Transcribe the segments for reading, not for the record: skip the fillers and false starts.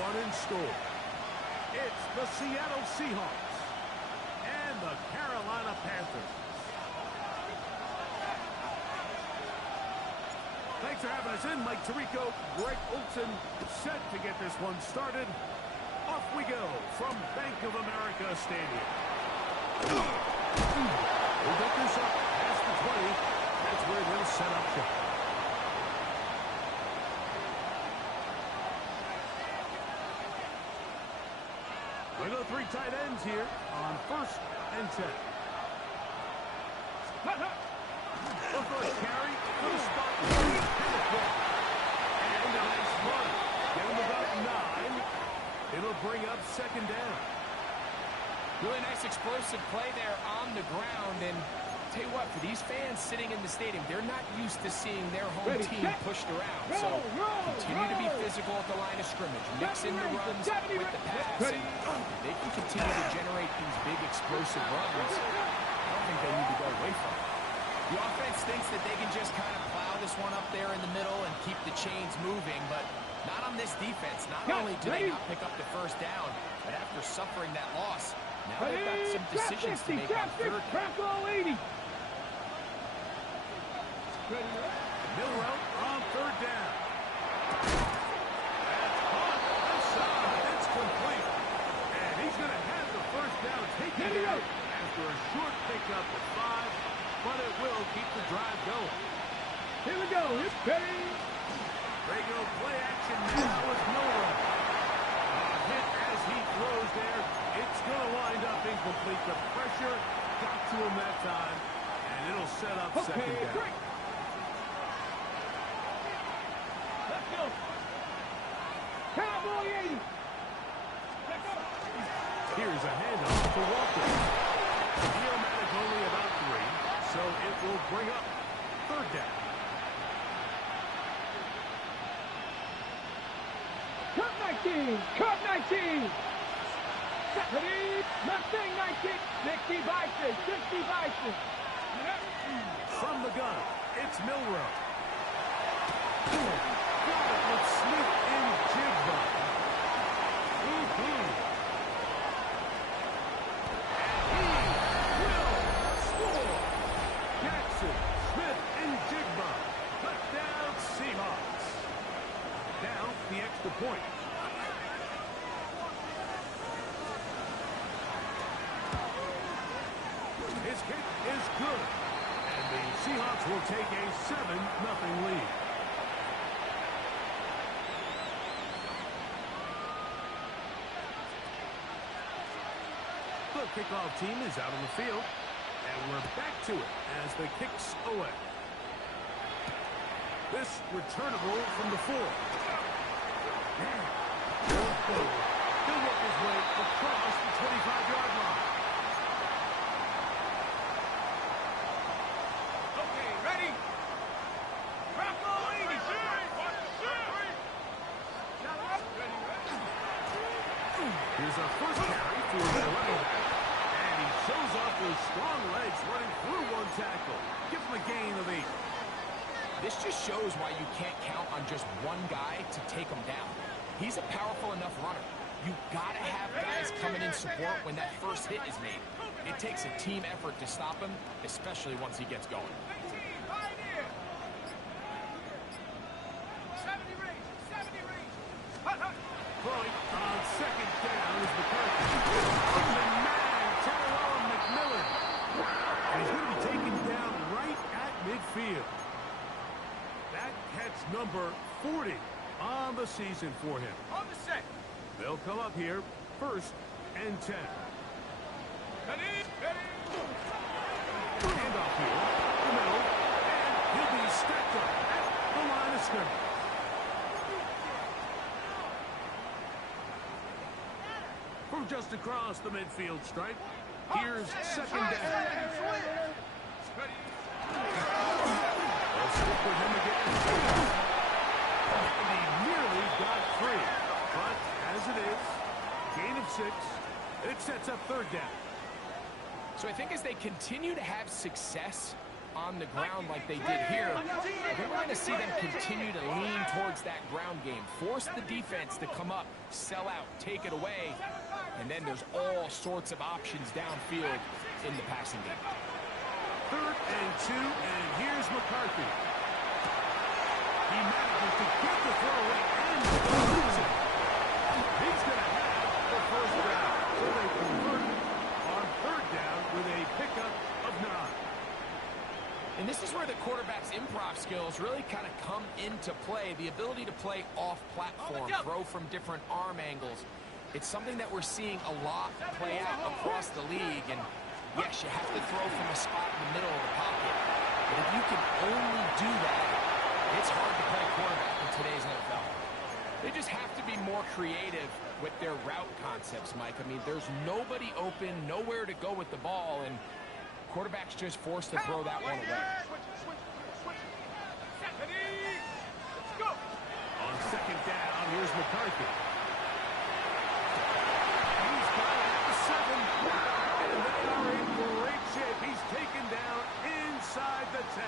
one in store. It's the Seattle Seahawks and the Carolina Panthers. Thanks for having us in, Mike Tirico. Greg Olson set to get this one started. Off we go from Bank of America Stadium. We'll get this up past the 20. That's where they'll set up shop. We go 3 tight ends here on 1st and 10. Look for a carry. Good spot. And a nice run. Get him about 9. It'll bring up 2nd down. Really nice explosive play there on the ground. And tell you what, for these fans sitting in the stadium, they're not used to seeing their home team pushed around. So continue to be physical at the line of scrimmage. Mix in the runs with the pass. And they can continue to generate these big explosive runs. I don't think they need to go away from it. The offense thinks that they can just kind of plow this one up there in the middle and keep the chains moving, but not on this defense. Not only do they not pick up the 1st down, but after suffering that loss, now they've got some decisions to make on 3rd down. Milrow on 3rd down. That's caught inside. It's complete. And he's going to have the 1st down taken out after a short pickup at 5, but it will keep the drive going. Here we go. It's ready. They go play action now with Milrow. Hit as he throws there. It's going to wind up incomplete. The pressure got to him that time, and it'll set up 2nd down. Great. Let's go. Cowboy 80. Let's go. Here's a handoff to Walker. Geomatic only about 3, so it will bring up 3rd down. Cut 19. Cut 19. Ready? Mustang 19. 60 Bison. 60 Bison. From the gun, it's Milrow. Got it with Smith and Jigba. And he will score. Jackson, Smith, and Jigba. Touchdown Seahawks. Now the extra point. His kick is good. And the Seahawks will take a 7-0 lead. The kickoff team is out on the field. And we're back to it as the kick's away. This returnable from the 4. He'll work his way across the 25-yard line. Okay, ready? Bravo 80. Here's our first carry for the running back. And he shows off those strong legs running through 1 tackle. Give him a gain of 8. This just shows why you can't count on just one guy to take him down. He's a powerful enough runner. You gotta have guys coming in support when that first hit is made. It takes a team effort to stop him, especially once he gets going. Point on 2nd down is McCarthy. The man, Tyrone McMillan. And he's going to be taken down right at midfield. That catch number 40 on the season for him. On the set. They'll come up here 1st and 10. Ready? Handoff here, the middle, and he'll be stacked up at the line of scrimmage. From just across the midfield stripe, here's 2nd down. They'll stick with him again. And he nearly got free. But as it is, gain of 6, it sets up 3rd down. So I think as they continue to have success, on the ground like they did here, we're going to see them continue to lean towards that ground game, force the defense to come up, sell out, take it away, and then there's all sorts of options downfield in the passing game. 3rd and 2, and here's McCarthy. He manages to get the throw away and lose it. He's going to have the first down. So they convert on 3rd down with a pickup of 9. And this is where the quarterback's improv skills really kind of come into play. The ability to play off-platform, throw from different arm angles. It's something that we're seeing a lot play out across the league. And yes, you have to throw from a spot in the middle of the pocket. But if you can only do that, it's hard to play quarterback in today's NFL. They just have to be more creative with their route concepts, Mike. I mean, there's nobody open, nowhere to go with the ball, and quarterback's just forced to throw that one away. On 2nd down, here's McCarthy. He's got it at the 7. And they are in great shape. He's taken down inside the 10.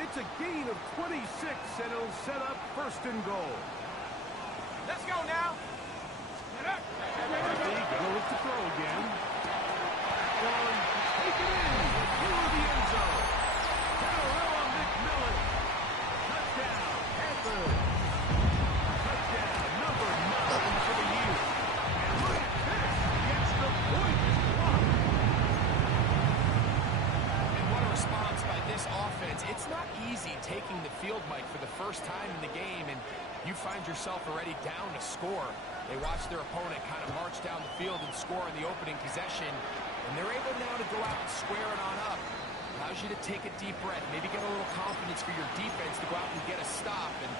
It's a gain of 26, and it'll set up 1st and goal. Let's go now. McCarthy gonna look to throw again. One, take it in through the end zone. Tyrell McMillan. Touchdown, Panthers. Touchdown, number 9 for the year. And look at this. The extra point is blocked. And what a response by this offense. It's not easy taking the field, Mike, for the first time in the game, and you find yourself already down to score. They watch their opponent kind of march down the field and score in the opening possession, and they're able now to go out and square it on up. Allows you to take a deep breath, maybe get a little confidence for your defense to go out and get a stop, and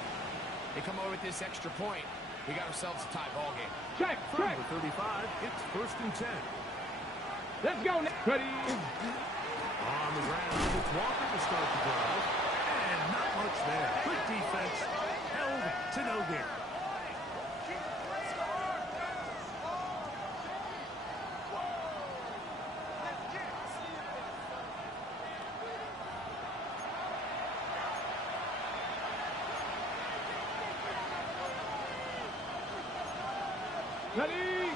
they come away with this extra point. We got ourselves a tie ball game. Check. From the 35, it's 1st and 10. Let's go now. Ready. On the ground, it's Walker to start the drive. And not much there. Good defense. Held to no gain. Ready.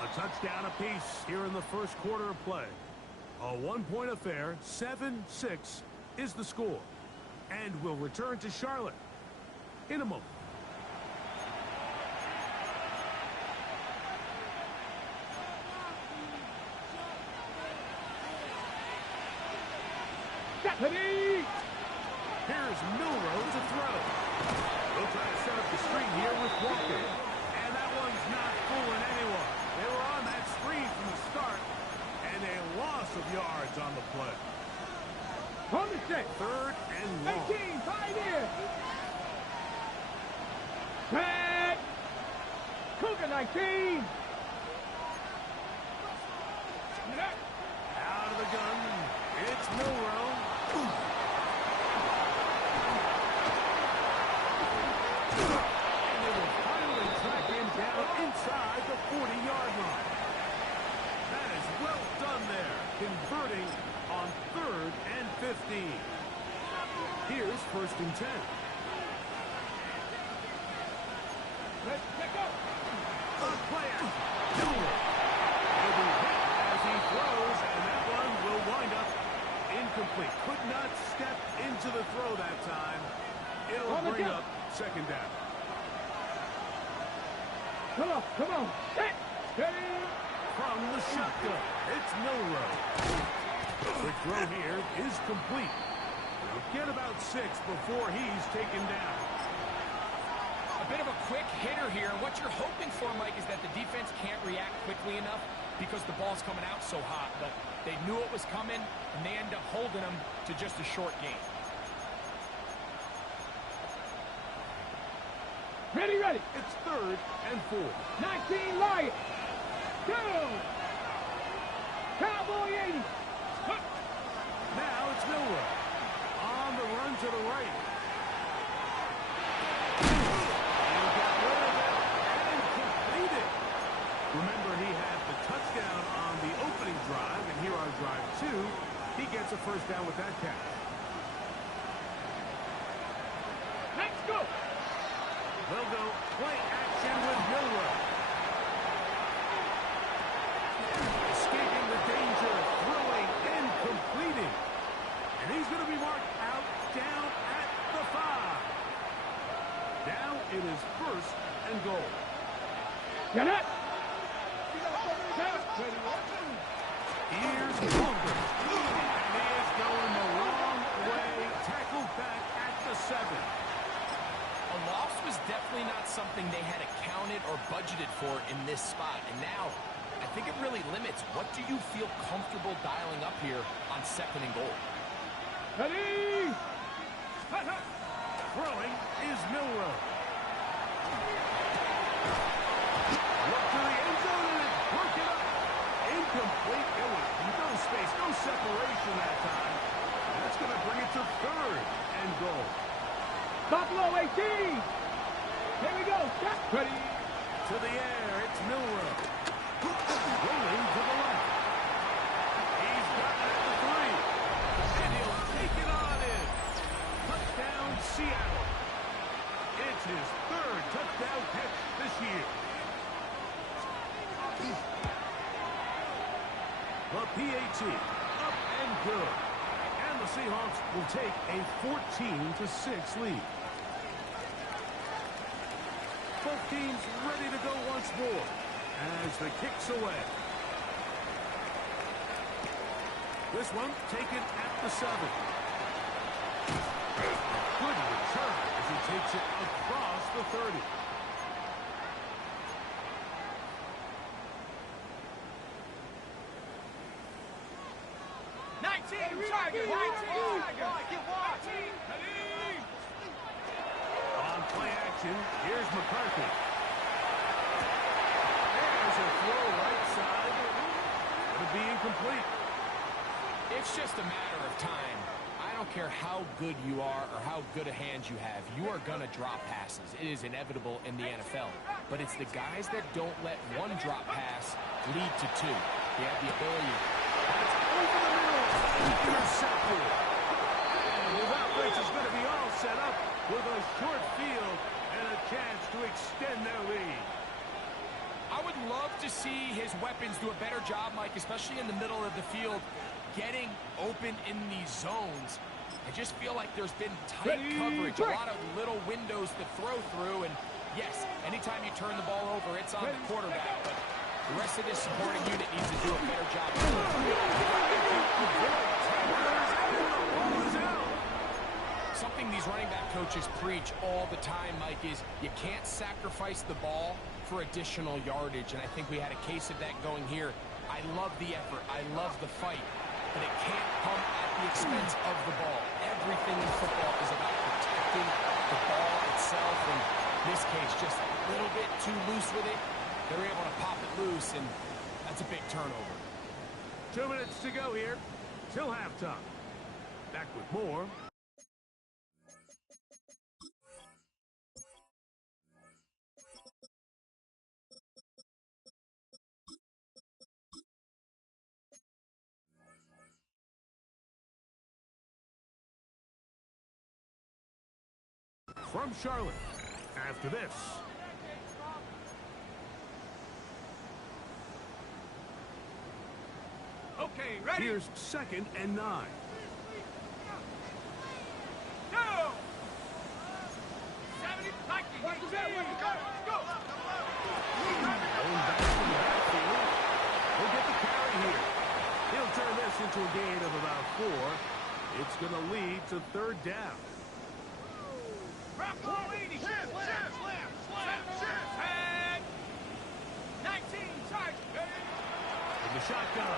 A touchdown apiece here in the 1st quarter of play. A 1-point affair, 7-6 is the score. And we'll return to Charlotte in a moment. Ready. Here's Milrow to throw. They'll try to set up the screen here with Walker. And that one's not fooling anyone. They were on that screen from the start. And a loss of yards on the play. On the set. 3rd and long. 18, 5 here. Back. Cougar 19. Out of the gun. It's Milrow. And they will finally track him down inside the 40-yard line. That is well done there. Converting on 3rd and 15. Here's 1st and 10. Let's pick up. On play action. Milrow. He'll be hit as he throws, and that one will wind up incomplete. Could not step into the throw that time. It'll bring up 2nd down. Come on. Set. Ready. From the shotgun, it's Milrow. The throw here is complete. He'll get about 6 before he's taken down. A bit of a quick hitter here. What you're hoping for, Mike, is that the defense can't react quickly enough because the ball's coming out so hot. But they knew it was coming, and they end up holding them to just a short game. Ready. It's 3rd and 4. 19 Lions. Go. Cowboy 80. Now it's Milrow. On the run to the right. And got rid of it and completed. Remember, he had the touchdown on the opening drive, and here are drive It is first and goal. Get it. Here's Walker. And he is going the wrong way. Tackled back at the 7. A loss was definitely not something they had accounted or budgeted for in this spot. And now, I think it really limits. What do you feel comfortable dialing up here on 2nd and goal? Ready. Throwing is Milrow. Look to the end zone and it's broken up. Incomplete. There was no space, no separation that time. And that's going to bring it to 3rd and goal. Buffalo 18. Here we go. Stop. Ready. To the air, it's Milrow. Rolling to the left. He's got it at the 3. And he'll take it on in. Touchdown, Seattle. It's his 3rd touchdown catch this year. The PAT up and good. And the Seahawks will take a 14-6 lead. Both teams ready to go once more as the kick's away. This one taken at the 7. Good return as he takes it across the 30. On play action, here's McCarthy. There's a throw right side. It'll be incomplete. It's just a matter of time. I don't care how good you are or how good a hand you have. You are going to drop passes. It is inevitable in the NFL. But it's the guys that don't let one drop pass lead to 2. They have the ability. That's over the middle. Intercepted. And his offense is going to be all set up with a short field and a chance to extend their lead. I would love to see his weapons do a better job, Mike, especially in the middle of the field, getting open in these zones. I just feel like there's been tight coverage, a lot of little windows to throw through, and yes, anytime you turn the ball over, it's on the quarterback, but the rest of this supporting unit needs to do a better job. Something these running back coaches preach all the time, Mike, is you can't sacrifice the ball for additional yardage, and I think we had a case of that going here. I love the effort. I love the fight, but it can't come at the expense of the ball. Everything in football is about protecting the ball itself, and in this case, just a little bit too loose with it. They're able to pop it loose, and that's a big turnover. 2 minutes to go here till halftime. Back with more. From Charlotte, after this. Okay, ready. Here's 2nd and 9. Go. 70. Let's go. Going back to the backfield. He'll get the carry here. He'll turn this into a gain of about 4. It's going to lead to 3rd down. In the shotgun,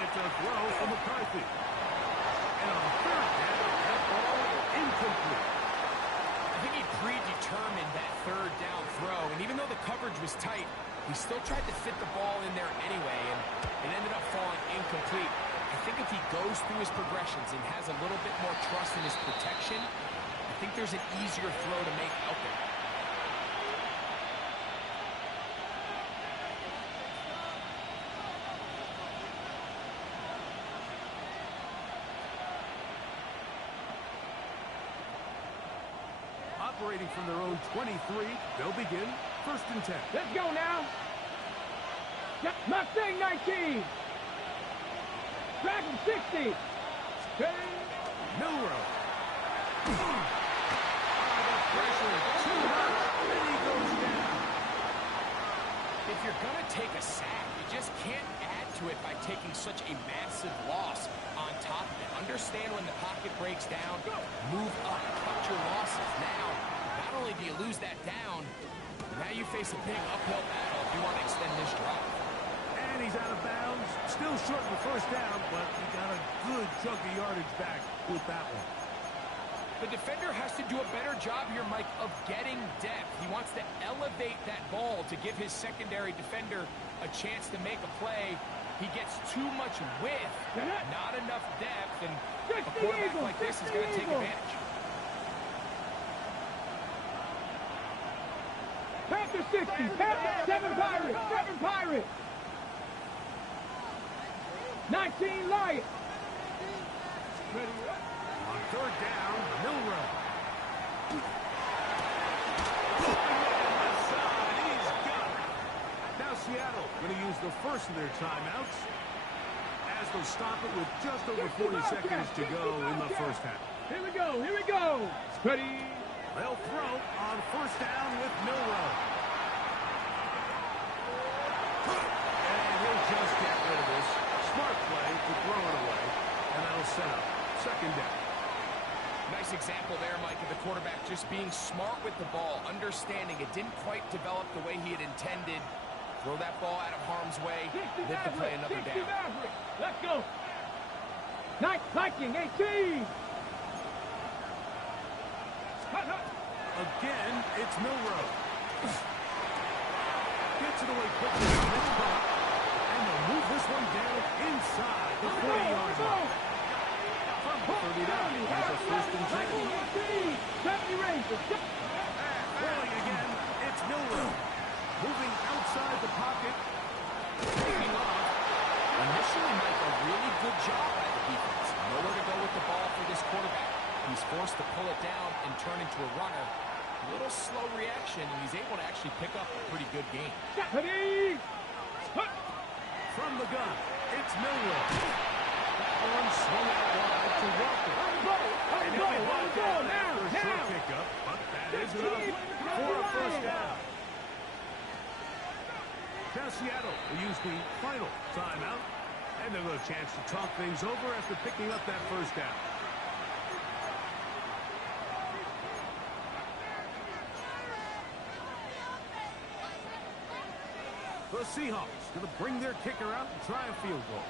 it's a throw from McCarthy. And on 3rd down, that ball incomplete. I think he predetermined that 3rd down throw, and even though the coverage was tight, he still tried to fit the ball in there anyway, and it ended up falling incomplete. I think if he goes through his progressions and has a little bit more trust in his protection, I think there's an easier throw to make out there. Operating from their own 23, they'll begin 1st and 10. Let's go now. Mustang 19. Dragon 60. Milrow. The pressure too much, and he into it by taking such a massive loss on top of it. Understand when the pocket breaks down, move up, cut your losses. Now, not only do you lose that down, now you face a big uphill battle if you want to extend this drive. And he's out of bounds. Still short of the first down, but he got a good chunk of yardage back with that one. The defender has to do a better job here, Mike, of getting depth. He wants to elevate that ball to give his secondary defender a chance to make a play. He gets too much width, not enough depth, and a quarterback like this is going to take advantage. Panther 60, Panther 7 Pirates, 7 Pirates. 19 Lions. On third down, Milrow. He's got it. Now Seattle going to use the first of their timeouts as they'll stop it with just over 40 seconds to go in the first half. Here we go, here we go. Ready. They'll throw on first down with Milrow. And he'll just get rid of this. Smart play to throw it away, and that'll set up second down. Nice example there, Mike, of the quarterback just being smart with the ball, understanding it didn't quite develop the way he had intended. Throw that ball out of harm's way, live to play another down. Let's go. Viking 18. Again, it's Milrow. Gets it away quickly from this spot, and they'll move this one down inside the 40-yard line. From 30 down, here's a first and 10. Rolling again, it's Milrow. Moving outside the pocket. Taking off. Initially, Mike, a really good job by the defense. Nowhere to go with the ball for this quarterback. He's forced to pull it down and turn into a runner. A little slow reaction, and he's able to actually pick up a pretty good game. From the gun, it's Milrow. That one swung out wide to Walker. And he'll be brought down after a short pickup, but that is enough for a first down. Now Seattle will use the final timeout, and they'll have a chance to talk things over after picking up that first down. The Seahawks going to bring their kicker out and try a field goal.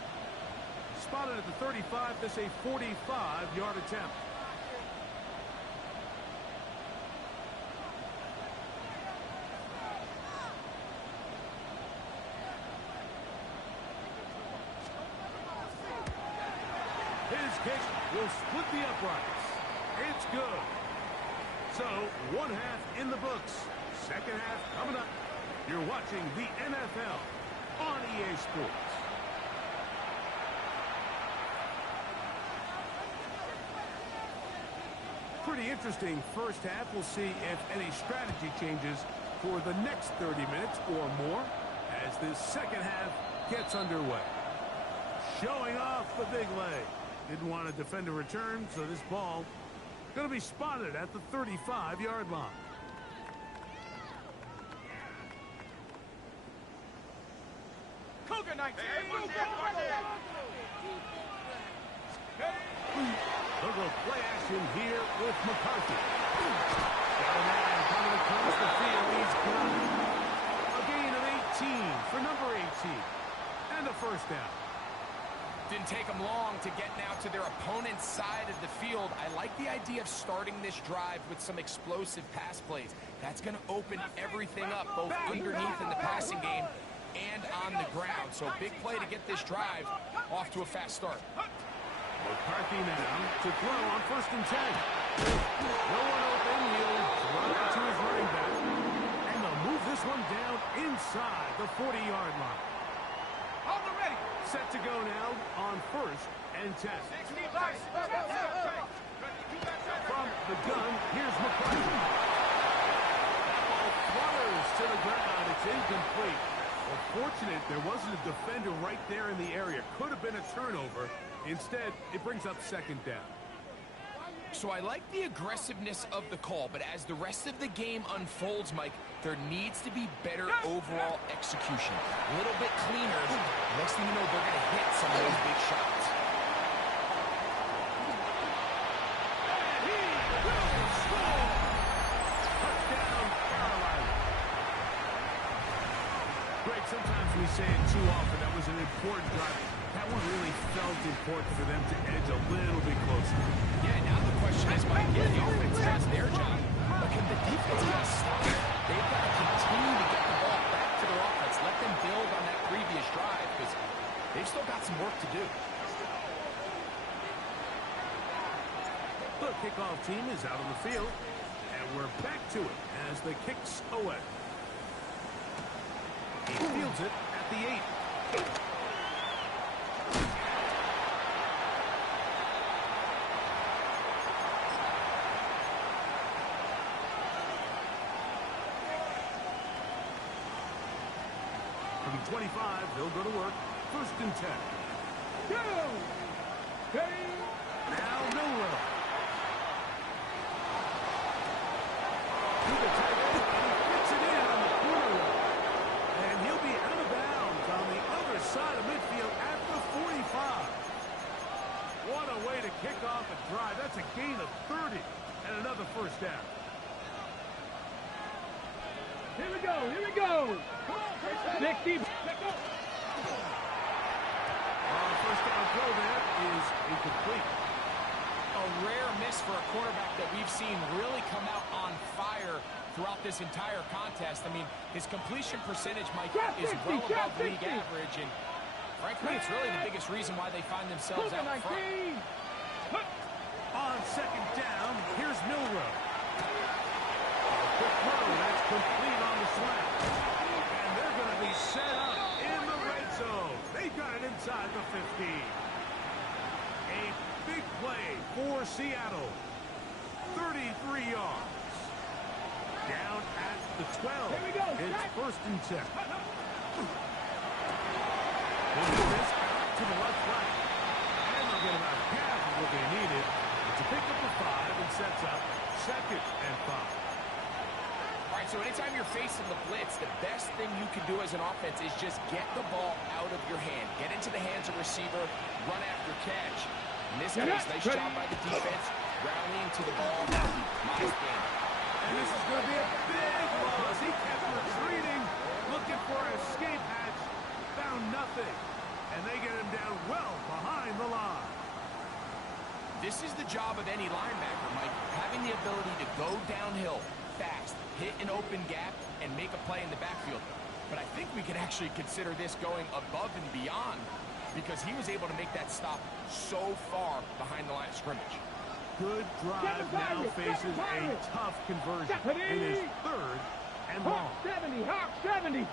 Spotted at the 35, this a 45-yard attempt. His kick will split the uprights. It's good. So, one half in the books. Second half coming up. You're watching the NFL on EA Sports. Pretty interesting first half. We'll see if any strategy changes for the next 30 minutes or more as this second half gets underway. Showing off the big leg. Didn't want to defend a return, so this ball going to be spotted at the 35-yard line. Cougar 19. Look at play action here with McCarthy. Got a man coming across the field. He's got a gain of 18 for number 18. And a first down. Didn't take them long to get now to their opponent's side of the field. I like the idea of starting this drive with some explosive pass plays. That's going to open everything up, both underneath in the passing game and on the ground. So big play to get this drive off to a fast start. McCarthy now to throw on first and 10. No one open. He'll throw it to his running back. And they'll move this one down inside the 40-yard line. On the ready. Set to go now on first and 10. From the gun, here's McCarthy. That ball flutters to the ground. It's incomplete. Well, fortunate there wasn't a defender right there in the area. Could have been a turnover. Instead, it brings up second down. So I like the aggressiveness of the call, but as the rest of the game unfolds, Mike, there needs to be better overall execution. A little bit cleaner. Next thing you know, they're going to hit some of those big shots. And he will score! Touchdown, Carolina. Greg, sometimes we say it too often. That was an important drive. That one really felt important for them to edge a little bit closer. Yeah, now the question is, Mike, yeah, the offense does their job, but can the defense get a stop? They've got to continue to get the ball back to their offense. Let them build on that previous drive, because they've still got some work to do. The kickoff team is out on the field, and we're back to it as the kick's away. He fields it at the 8. From 25, they'll go to work. 1st and 10. Go! Hey! Now Milrow. To the tight end, and he fits it in on the corner route. And he'll be out of bounds on the other side of midfield at the 45. What a way to kick off a drive. That's a gain of 30 and another 1st down. Here we go, here we go! 60, let's go! 1st down throw there is incomplete. A rare miss for a quarterback that we've seen really come out on fire throughout this entire contest. I mean, his completion percentage, Mike, is well above league average, and frankly, it's really the biggest reason why they find themselves out front. On 2nd down, here's Milrow. Quick throw, that's complete on the slant. And they're going to be set up in the red zone. They got it inside the 15. A big play for Seattle. 33 yards. Down at the 12. Here we go. It's 1st and 10. They'll do this out to the left flank. And they'll get about half of what they needed to pick up the 5 and sets up 2nd and 5. All right, so anytime you're facing the blitz, the best thing you can do as an offense is just get the ball out of your hand. Get into the hands of receiver, run after catch. In this case, nice job by the defense, rallying to the ball. Nice game. And this is going to be a big loss. He kept retreating, looking for an escape hatch, found nothing. And they get him down well behind the line. This is the job of any linebacker, Mike, having the ability to go downhill fast, hit an open gap, and make a play in the backfield. But I think we can actually consider this going above and beyond, because he was able to make that stop so far behind the line of scrimmage. Good drive now faces a tough conversion. It is 3rd and long. Hawk 70, Hawk 70.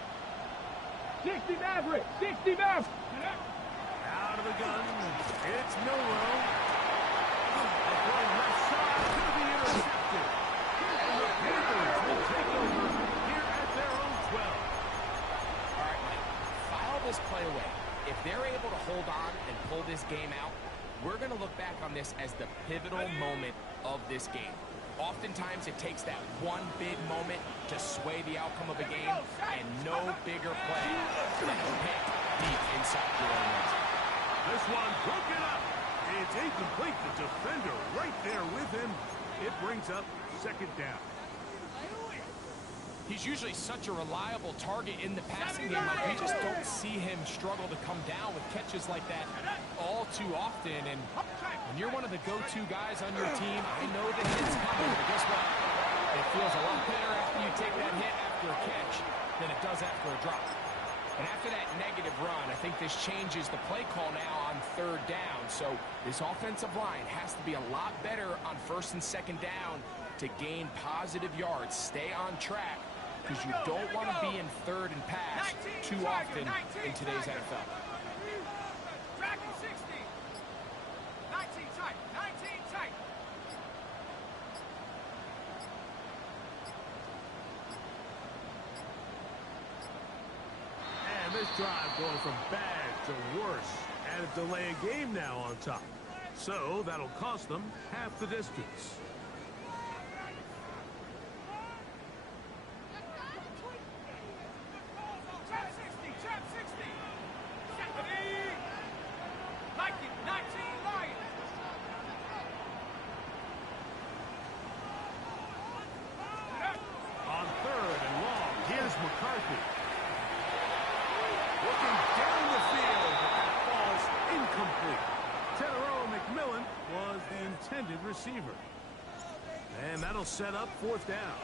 60 Maverick, 60 Maverick. Out of the gun, it's Milrow. A play left side, going to be intercepted. And the Panthers will take over here at their own 12. All right, Mike, file this play away. If they're able to hold on and pull this game out, we're going to look back on this as the pivotal moment of this game. Oftentimes, it takes that one big moment to sway the outcome of a game, and no bigger play than a pick deep inside your own end zone. This one broken up. It's incomplete. The defender right there with him. It brings up 2nd down. He's usually such a reliable target in the passing game. Like, we just don't see him struggle to come down with catches like that all too often. And when you're one of the go-to guys on your team, I know the hit's coming, but guess what? It feels a lot better after you take that hit after a catch than it does after a drop. And after that negative run, I think this changes the play call now on 3rd down. So this offensive line has to be a lot better on 1st and 2nd down to gain positive yards. Stay on track, because you don't want to be in 3rd and pass too often in today's NFL. Dragon 60. 19 tight. 19 tight. And this drive going from bad to worse. And a delay of game now on top. So that'll cost them half the distance. Trap 60. Second. Like it. 19 Lions. On third and long, here's McCarthy. Looking down the field, but that falls incomplete. McMillan was the intended receiver. And that'll set up fourth down.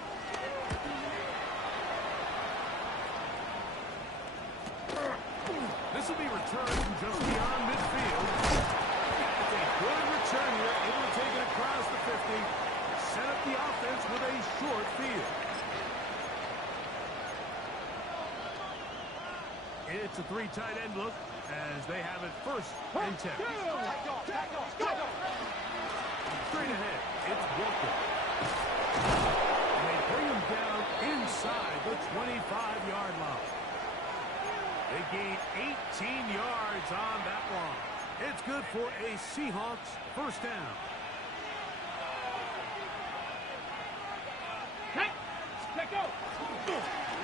This will be returned from just beyond midfield. It's a good return here, able to take it across the 50. Set up the offense with a short field. It's a three tight end look as they have it first and 10. Straight ahead, it's Walker. And they bring him down inside the 25-yard line. They gain 18 yards on that one. It's good for a Seahawks first down.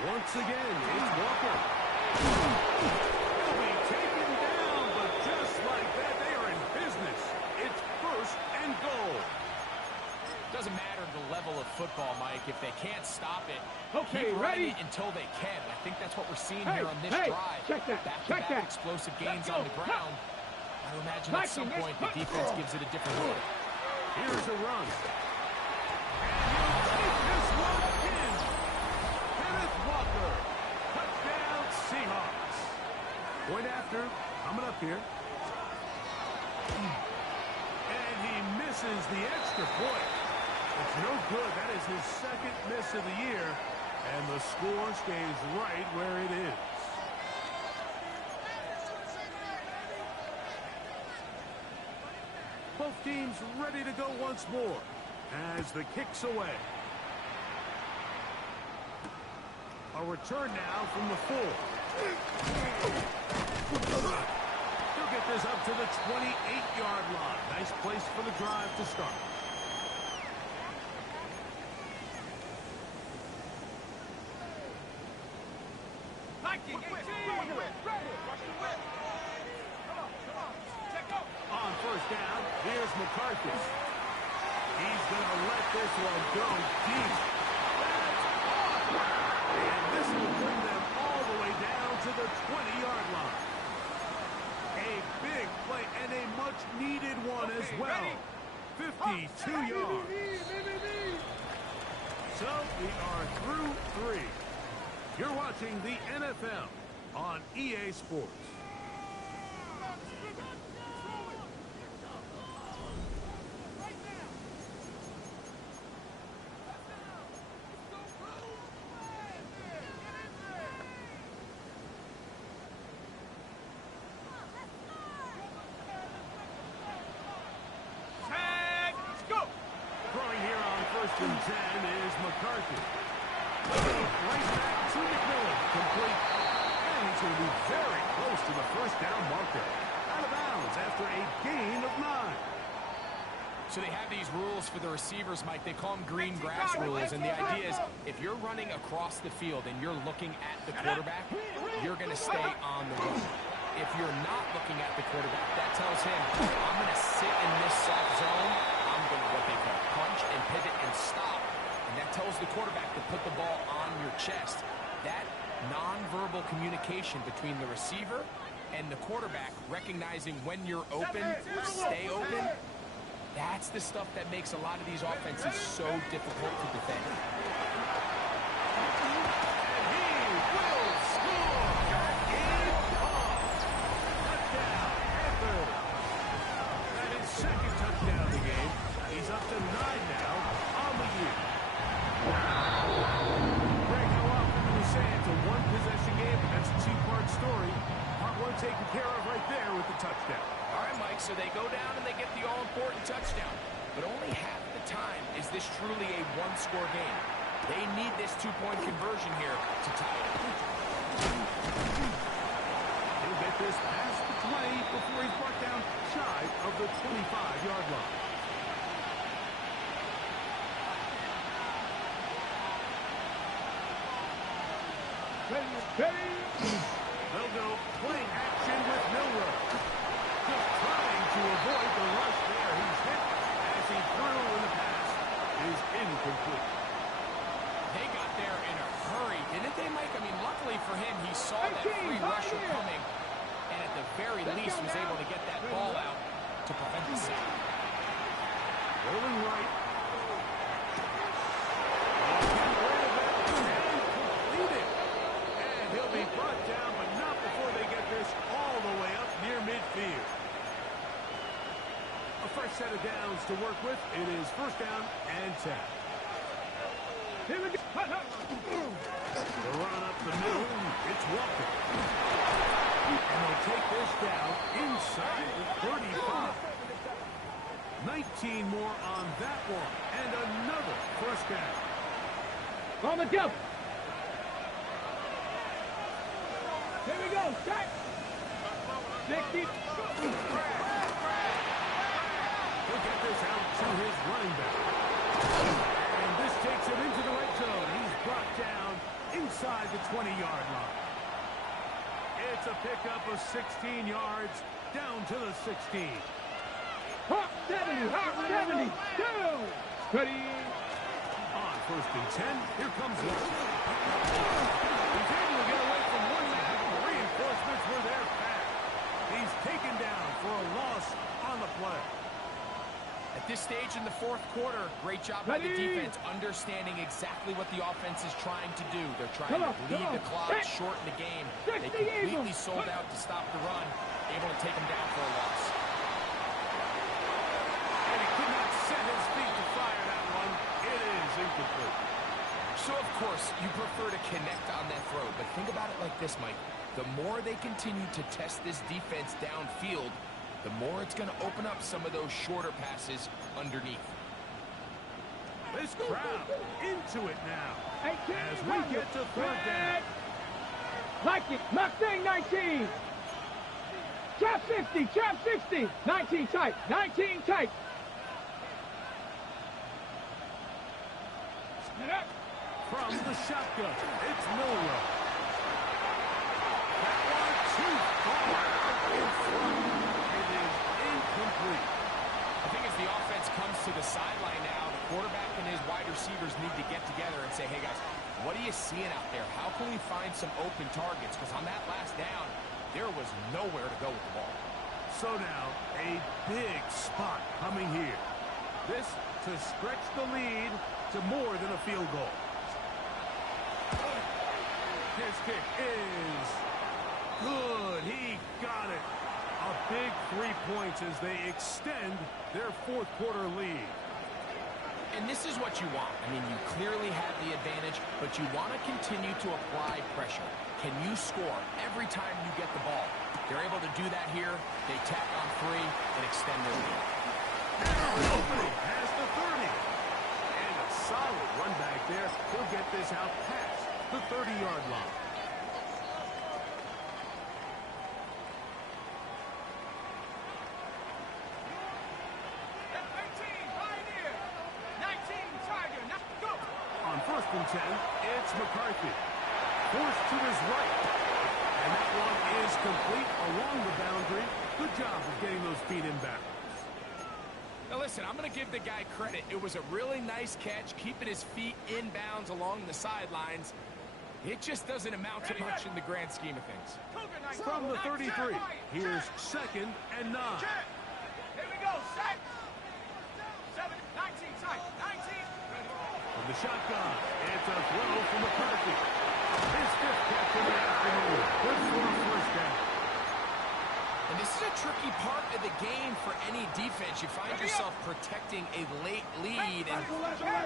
Once again, it's Walker. He'll be taken down, but just like that, they are in business. It's first and goal. Doesn't matter the level of football, Mike. If they can't stop it, Okay, keep running ready? it until they can. I think that's what we're seeing here on this drive. Check that. Back-to-back explosive gains on the ground. I imagine at some point the defense gives it a different look. Here's a run. And he'll take this one in. Kenneth Walker. Touchdown, Seahawks. Point after, coming up here. And he misses the extra point. It's no good. That is his second miss of the year. And the score stays right where it is. Both teams ready to go once more as the kick's away. A return now from the 4. He'll get this up to the 28-yard line. Nice place for the drive to start. On first down, here's McCarthy. He's going to let this one go deep. And this will bring them all the way down to the 20-yard line. A big play and a much-needed one as well. 52 yards. So we are through 3. You're watching the NFL on EA Sports. Throwing here on first and 10 is McCarthy. Right back to McMillan. Complete. And he's going to be very close to the first down marker. Out of bounds after a gain of 9. So they have these rules for the receivers, Mike. They call them green grass rules. And the idea is if you're running across the field and you're looking at the quarterback, you're going to stay on the run. If you're not looking at the quarterback, that tells him, I'm going to sit in this soft zone. I'm going to what they call punch and pivot and stop. And that tells the quarterback to put the ball on your chest. That nonverbal communication between the receiver and the quarterback, recognizing when you're open, stay open, that's the stuff that makes a lot of these offenses so difficult to defend. Second touchdown of the game. He's up to 9 now on the year. Greg, how often do we say it's a one-possession game? That's a two-part story. Part 1 taken care of right there with the touchdown. All right, Mike, so they go down and they get the all-important touchdown. But only half the time is this truly a one-score game. They need this two-point conversion here to tie it. He'll He'll get this past the 20 before he's brought down shy of the 25-yard line. Ready. They'll go play action with Milroe. Just trying to avoid the rush there. He's hit as he threw in the pass. Is incomplete. They got there in a hurry, didn't they, Mike? I mean, luckily for him, he saw that free rusher coming, and at the very least was able to get that ball out to prevent the sack. Rolling right. And he'll be brought down, but not before they get this all the way up near midfield. A fresh set of downs to work with. It is first down and 10. Here we go. They're running up the middle. It's Walker. And they'll take this down inside the 35. 19 more on that one. And another first down. On the jump. Here we go. Set. 60. He'll get this out to his running back. And this takes him into the red zone. He's brought down inside the 20-yard line. It's a pickup of 16 yards down to the 16. 70. 72. Ready. On first and 10, here comes Walker. He's able to get away from one man. The reinforcements were there fast. He's taken down for a loss on the play. At this stage in the fourth quarter, great job by the defense understanding exactly what the offense is trying to do. They're trying to bleed the clock, shorten the game. They completely sold out to stop the run, able to take him down for a loss. And he could not set his feet to fire that one. It is incomplete. So, of course, you prefer to connect on that throw, but think about it like this, Mike. The more they continue to test this defense downfield, the more it's going to open up some of those shorter passes underneath. This crowd into it now as we get to third down. Like it. Mustang 19. Trap 60. Trap 60. 19 tight. 19 tight. From the shotgun, it's Milroe. That one too far out in front. It is incomplete. I think as the offense comes to the sideline now, the quarterback and his wide receivers need to get together and say, hey guys, what are you seeing out there? How can we find some open targets? Because on that last down, there was nowhere to go with the ball. So now, a big spot coming here. This to stretch the lead to more than a field goal. His kick is good. He got it. A big 3 points as they extend their fourth quarter lead. And this is what you want. I mean, you clearly have the advantage, but you want to continue to apply pressure. Can you score every time you get the ball? They're able to do that here. They tack on 3 and extend their lead. Opening has the 30. And a solid run back there. He'll get this out past the 30-yard line. On first and 10, it's McCarthy. Forced to his right. And that one is complete along the boundary. Good job of getting those feet in bounds. Now listen, I'm going to give the guy credit. It was a really nice catch, keeping his feet in bounds along the sidelines. It just doesn't amount to much in the grand scheme of things. From the 33, here's second and 9. Here we go, set. 7, 19, tight, 19. From the shotgun, it's a throw from McCarthy. His 5th catch of the afternoon. Good for a first down. And this is a tricky part of the game for any defense. You find yourself protecting a late lead, and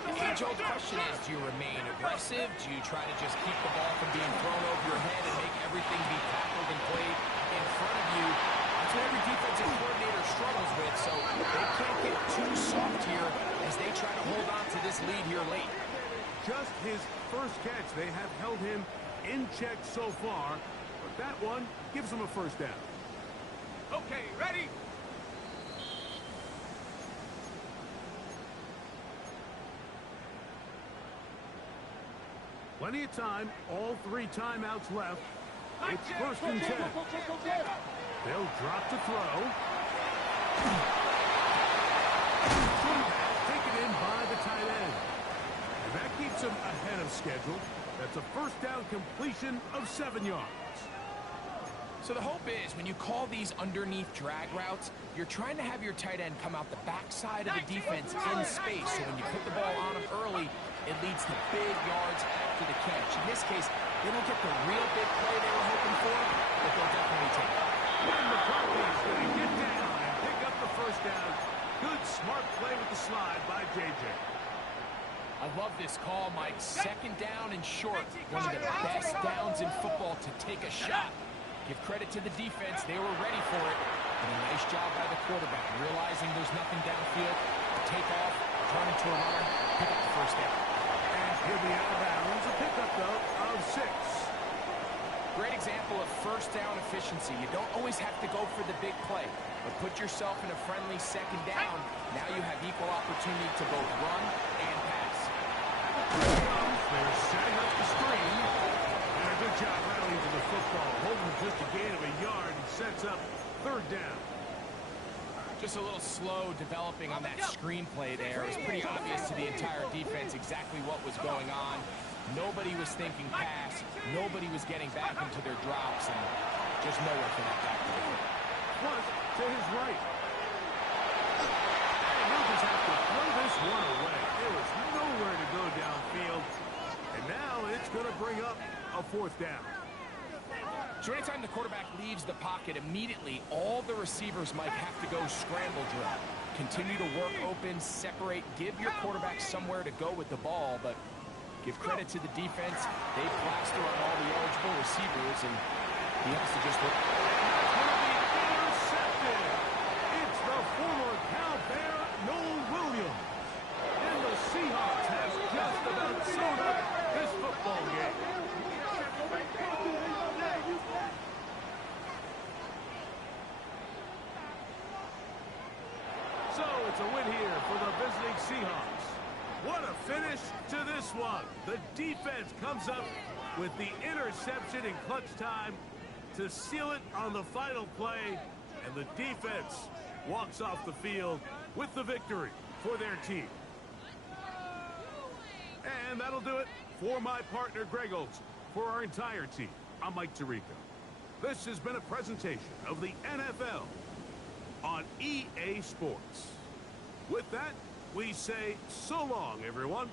the age-old question is, do you remain aggressive? Do you try to just keep the ball from being thrown over your head and make everything be tackled and played in front of you? That's what every defensive coordinator struggles with, so they can't get too soft here as they try to hold on to this lead here late. Just his first catch. They have held him in check so far, but But that one gives them a first down. Okay, ready? Plenty of time, all 3 timeouts left. It's 1st and 10. They'll drop to throw. Taken in by the tight end. And that keeps him ahead of schedule. That's a first down completion of 7 yards. So the hope is when you call these underneath drag routes, you're trying to have your tight end come out the backside of the defense in space. So when you put the ball on him early, it leads to big yards after the catch. In this case, they don't get the real big play they were hoping for, but they'll definitely take it. And McCarthy is going to get down and pick up the first down. Good, smart play with the slide by J.J. I love this call, Mike. 2nd down and short. One of the best downs in football to take a shot. Give credit to the defense. They were ready for it. And a nice job by the quarterback, realizing there's nothing downfield to take off, turn into a runner, pick up the first down. And he'll be out of bounds. A pickup, though, of 6. Great example of first down efficiency. You don't always have to go for the big play, but put yourself in a friendly 2nd down. Now you have equal opportunity to both run and pass. They're setting up the screen. And a good job rallying to the football. Holding just a gain of a yard and sets up 3rd down. Just a little slow developing on that screenplay there. It was pretty obvious to the entire defense exactly what was going on. Nobody was thinking pass. Nobody was getting back into their drops, and just nowhere for that back to go. Plus, to his right. And he'll just have to throw this one away. There was nowhere to go downfield. And now it's going to bring up a 4th down. So anytime the quarterback leaves the pocket, immediately all the receivers might have to go scramble drill. Continue to work open, separate, give your quarterback somewhere to go with the ball, but give credit to the defense. They plaster on all the eligible receivers, and he has to just look. That's going to be intercepted. It's the former Cal Bear, Noel Williams. And the Seahawks have just about sewn up this football game. So it's a win here for the visiting Seahawks. What a finish to this one. The defense comes up with the interception in clutch time to seal it on the final play, and the defense walks off the field with the victory for their team. And that'll do it for my partner Greg Olson. For our entire team, I'm Mike Tirico. This has been a presentation of the NFL on EA Sports. With that, we say so long, everyone.